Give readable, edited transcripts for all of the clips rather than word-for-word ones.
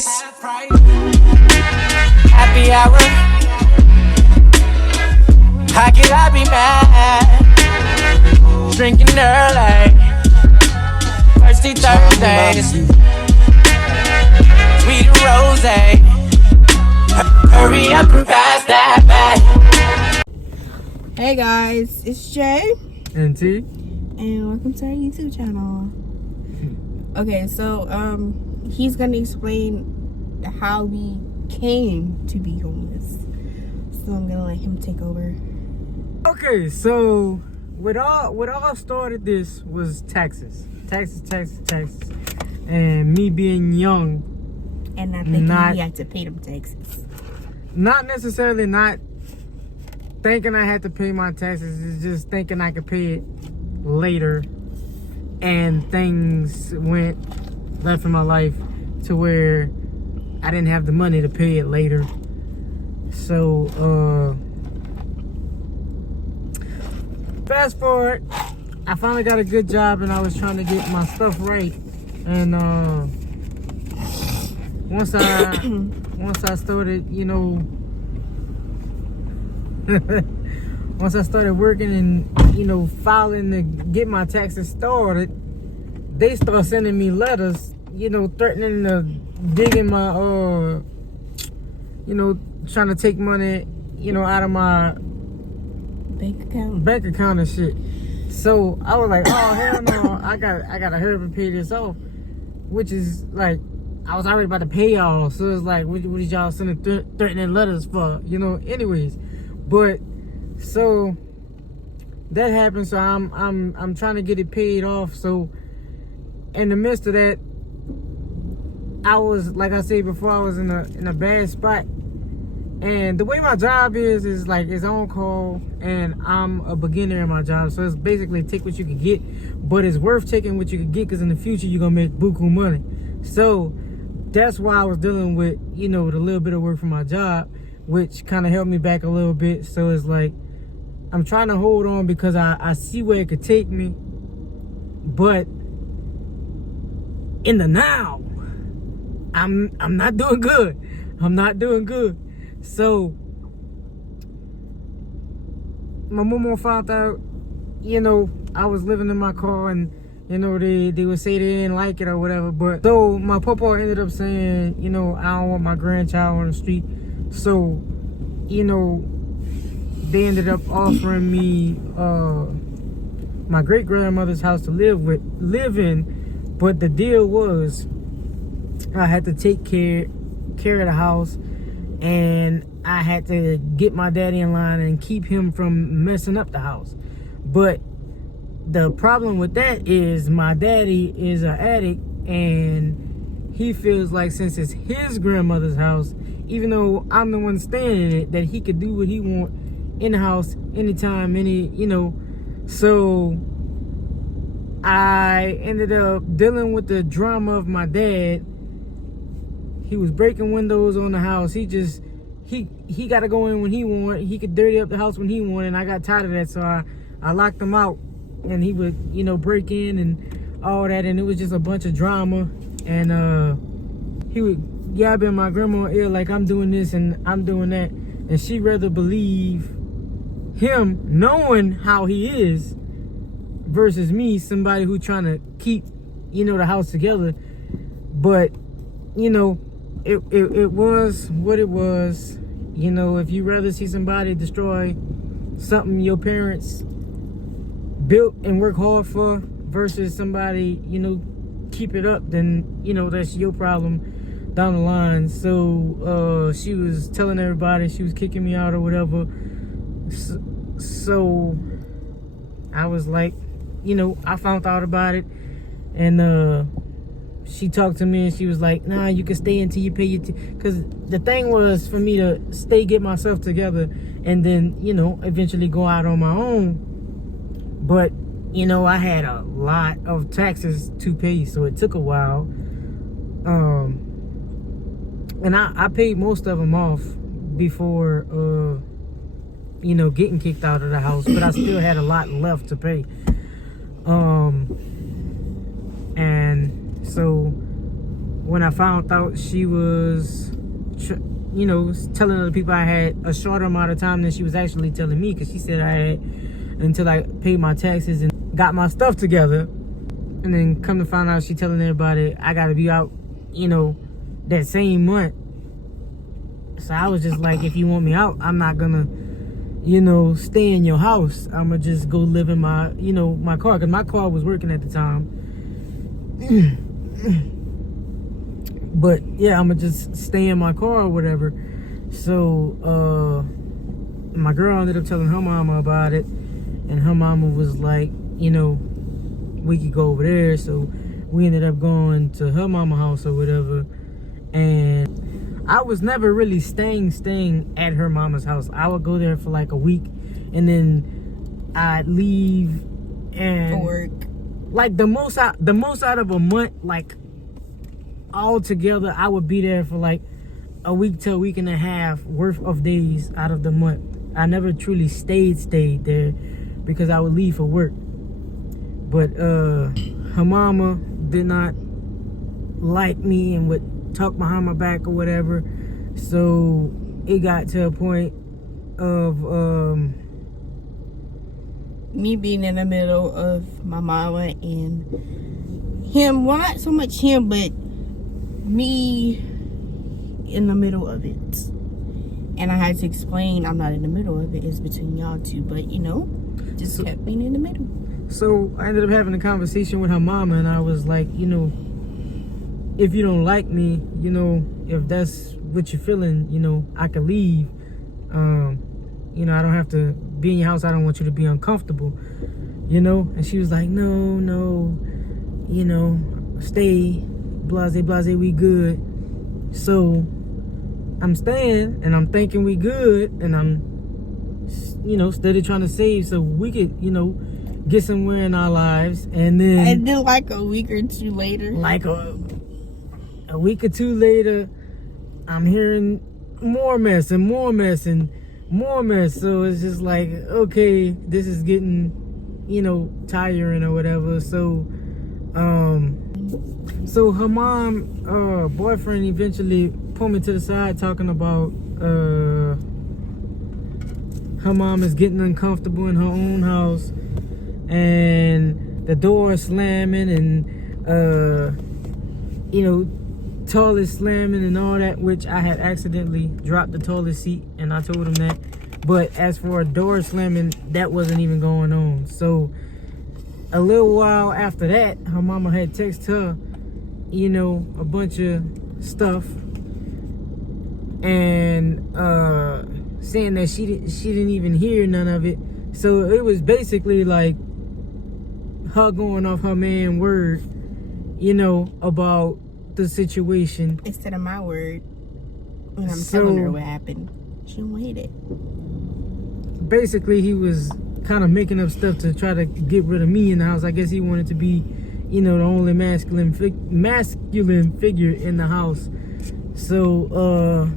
price. Happy hour. How could I be mad? Drinking early. Thirsty Thursdays. Sweet rose. Hurry up and pass that back. Hey guys, it's Jay and T, and welcome to our YouTube channel. Okay, so he's gonna explain how we came to be homeless. So I'm gonna let him take over. Okay, so what all started this was taxes, and me being young and not thinking he had to pay them taxes. Not necessarily not thinking I had to pay my taxes, it's just thinking I could pay it later, and things went left in my life to where I didn't have the money to pay it later. So fast forward, I finally got a good job and I was trying to get my stuff right, and once I started, you know, once I started working and, you know, filing to get my taxes started, they start sending me letters, you know, threatening to dig in my, you know, trying to take money, you know, out of my bank account and shit. So I was like, oh hell no, I gotta hurry up and pay this off, which is like, I was already about to pay y'all, so it's like, what is y'all sending threatening letters for, you know? Anyways, but so that happened. So I'm trying to get it paid off. So in the midst of that, I was, like I said before, I was in a bad spot. And the way my job is like, it's on call, and I'm a beginner in my job, so it's basically take what you can get, but it's worth taking what you can get, because in the future you're gonna make buku money. So that's why I was dealing with, you know, the little bit of work from my job, which kind of helped me back a little bit. So it's like, I'm trying to hold on because I see where it could take me, but in the now, I'm not doing good. I'm not doing good. So my mama found out, you know, I was living in my car, and, you know, they would say they didn't like it or whatever. But though my papa ended up saying, you know, I don't want my grandchild on the street. So, you know, they ended up offering me my great grandmother's house to live in. But the deal was, I had to take care of the house, and I had to get my daddy in line and keep him from messing up the house. But the problem with that is my daddy is an addict, and he feels like since it's his grandmother's house, even though I'm the one staying in it, that he could do what he want in the house anytime, you know. So I ended up dealing with the drama of my dad. He was breaking windows on the house. He got to go in when he want. He could dirty up the house when he want, and I got tired of that, so I locked him out. And he would, you know, break in and all that, and it was just a bunch of drama. And he would yab in my grandma's ear like, I'm doing this and I'm doing that, and she'd rather believe him knowing how he is versus me, somebody who trying to keep, you know, the house together. But, you know, it was what it was. You know, if you rather see somebody destroy something your parents built and work hard for versus somebody, you know, keep it up, then, you know, that's your problem down the line. So she was telling everybody she was kicking me out or whatever. So I was like, you know, I found out about it, and she talked to me and she was like, nah, you can stay until you pay your because the thing was for me to stay, get myself together, and then, you know, eventually go out on my own. But, you know, I had a lot of taxes to pay, so it took a while. And I paid most of them off before, you know, getting kicked out of the house, but I still had a lot left to pay. And so when I found out she was, telling other people I had a shorter amount of time than she was actually telling me, because she said I had until I paid my taxes and got my stuff together. And then come to find out, she telling everybody I gotta be out, that same month. So I was just like, if you want me out, I'm not gonna, stay in your house. I'm gonna just go live in my, my car, because my car was working at the time. But yeah, I'm gonna just stay in my car or whatever. So my girl ended up telling her mama about it, and her mama was like, we could go over there. So we ended up going to her mama house or whatever. And I was never really staying at her mama's house. I would go there for like a week, and then I'd leave and For work. like the most out of a month, like all together, I would be there for like a week to a week and a half worth of days out of the month. I never truly stayed there because I would leave for work. But her mama did not like me and would talk behind my back or whatever. So it got to a point of me being in the middle of my mama and him. Well, not so much him, but me in the middle of it. And I had to explain I'm not in the middle of it, it's between y'all two. But just kept being in the middle. So I ended up having a conversation with her mama, and I was like, if you don't like me, if that's what you're feeling, I could leave. I don't have to be in your house. I don't want you to be uncomfortable, And she was like, no, stay, blase, we good. So I'm staying, and I'm thinking we good, and I'm, steady trying to save so we could, get somewhere in our lives. And then like a week or two later, like a week or two later, I'm hearing more mess and more mess and more mess. So it's just like, okay, this is getting, tiring or whatever. So so her mom boyfriend eventually pulled me to the side, talking about her mom is getting uncomfortable in her own house, and the door is slamming, and toilet slamming and all that, which I had accidentally dropped the toilet seat, and I told him that. But as for a door slamming, that wasn't even going on. So a little while after that, her mama had texted her, a bunch of stuff, and saying that she didn't even hear none of it. So it was basically like her going off her man word, about the situation instead of my word when I'm telling her what happened. She won't hit it. Basically, he was kind of making up stuff to try to get rid of me in the house. I guess he wanted to be, the only masculine figure in the house. So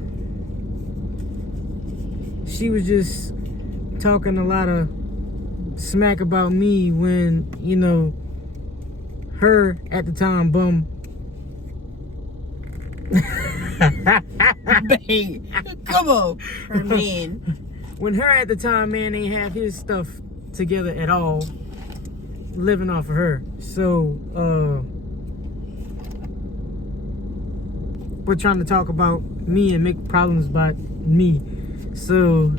she was just talking a lot of smack about me when, her at the time bum. Babe, come on. Her man. When her at the time man ain't have his stuff together at all, living off of her. So we're trying to talk about me and make problems about me. So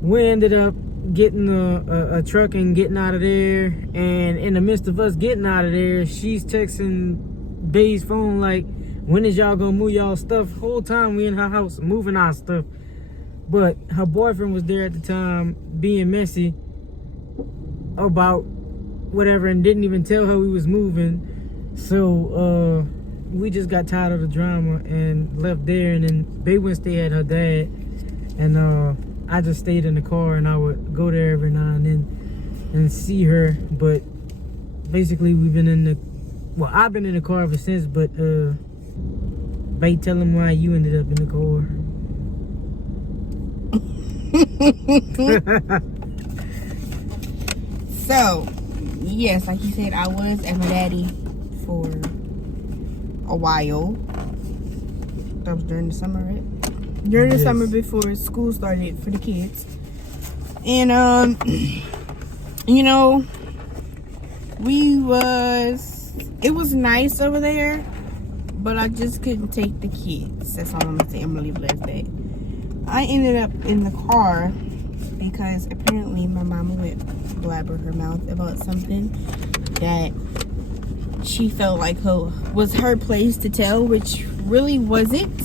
we ended up getting a truck and getting out of there. And in the midst of us getting out of there, she's texting Bae's phone like, when is y'all gonna move y'all stuff? Whole time we in her house moving our stuff. But her boyfriend was there at the time being messy about whatever, and didn't even tell her we was moving. So we just got tired of the drama and left there. And then Bae went stay at her dad, and I just stayed in the car, and I would go there every now and then and see her. But basically we've been I've been in the car ever since. But Bae, tell him why you ended up in the car. So, yes, like you said, I was at my daddy for a while. That was during the summer, right? During the summer before school started for the kids. And you know, it was nice over there, but I just couldn't take the kids. That's all I'm gonna say. I'm gonna leave it as that. I ended up in the car because apparently my mama would blabber her mouth about something that she felt like was her place to tell, which really wasn't.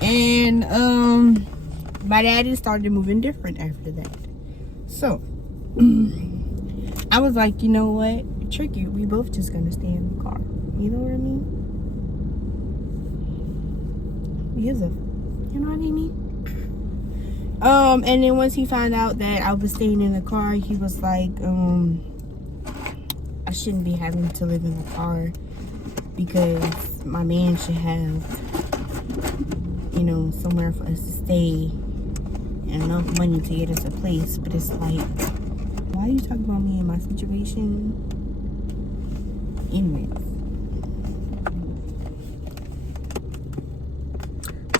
And my daddy started moving different after that. So I was like, you know what? Trick it. We both just gonna stay in the car. You know what I mean? You know what I mean? And then once he found out that I was staying in the car, he was like, I shouldn't be having to live in the car because my man should have, you know, somewhere for us to stay and enough money to get us a place. But it's like, why are you talking about me and my situation? Anyways.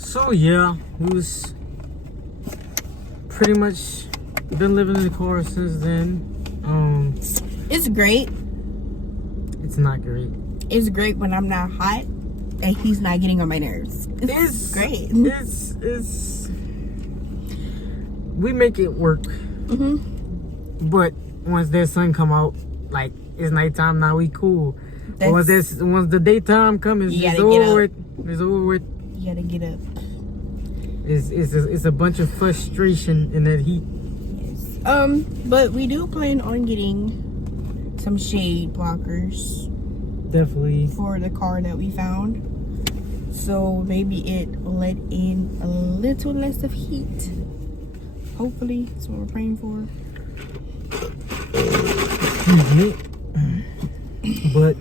So yeah, we was pretty much been living in the car since then. It's great. It's not great. It's great when I'm not hot and he's not getting on my nerves. It's great. It's we make it work. But once that sun come out, like it's nighttime now, we cool. But once the daytime comes, it's over with. It's over with. You gotta get up. It's a bunch of frustration in that heat. Yes. But we do plan on getting some shade blockers. Definitely. For the car that we found. So maybe it will let in a little less of heat. Hopefully. That's what we're praying for. But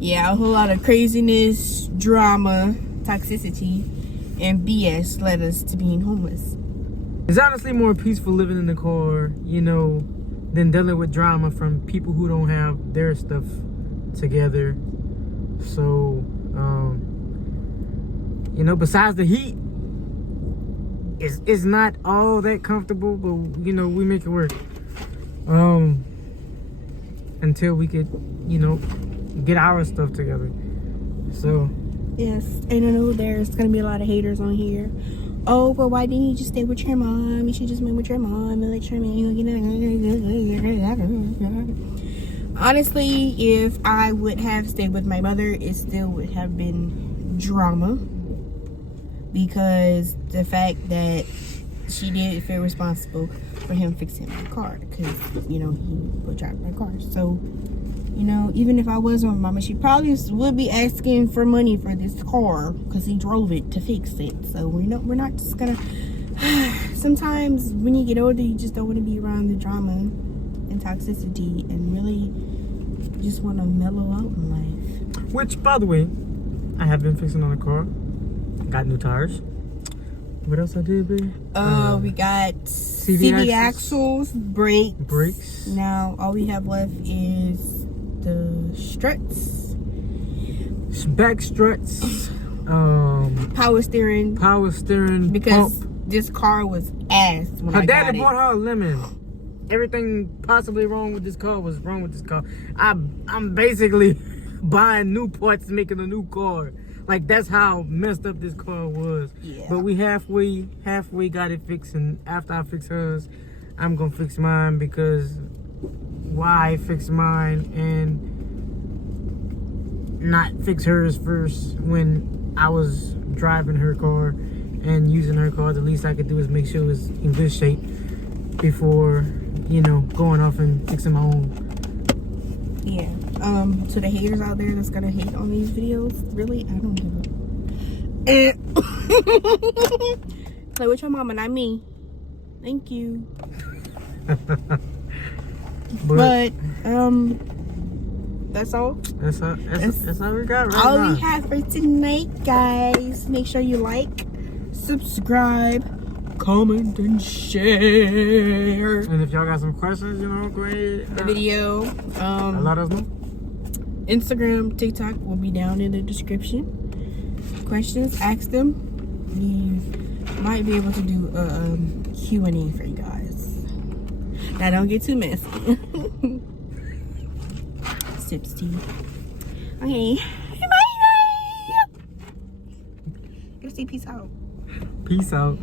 yeah, a whole lot of craziness, drama, toxicity, and BS led us to being homeless. It's honestly more peaceful living in the car, you know, than dealing with drama from people who don't have their stuff together. So, you know, besides the heat, it's not all that comfortable, but you know, we make it work. Until we could, you know, get our stuff together. So yes, and I know there's gonna be a lot of haters on here. Oh, well, why didn't you just stay with your mom? You should just move with your mom and let your man, you know. Honestly, if I would have stayed with my mother, it still would have been drama. Because the fact that she did feel responsible for him fixing my car. Because, you know, he would drive my car. So, you know, even if I was with mama, she probably would be asking for money for this car. Because he drove it to fix it. So, we're not just gonna... Sometimes when you get older, you just don't want to be around the drama and toxicity. And really just want to mellow out in life. which, by the way, I have been fixing on a car. Got new tires. What else I did, baby? We got CV axles, brakes. Now all we have left is the struts, back struts, power steering. Because pump. this car was ass when Her I got daddy it. bought her a lemon. Everything possibly wrong with this car was wrong with this car. I'm basically buying new parts, making a new car. Like, that's how messed up this car was. Yeah. But we halfway got it fixed, and after I fix hers, I'm gonna fix mine, because why fix mine and not fix hers first when I was driving her car and using her car? The least I could do is make sure it was in good shape before, you know, going off and fixing my own. Yeah. To the haters out there that's gonna hate on these videos, really, I don't give a. Play with your mama, not me. Thank you. But that's all. That's all we got right All now. we have for tonight, guys. Make sure you like, subscribe, comment, and share And if y'all got some questions, you know, go ahead. the video. Let us know. Instagram, TikTok will be down in the description. Questions, ask them. We might be able to do a Q&A for you guys. Now don't get too messy. Sips tea. Okay. Bye. Let's see. Peace out. Peace out.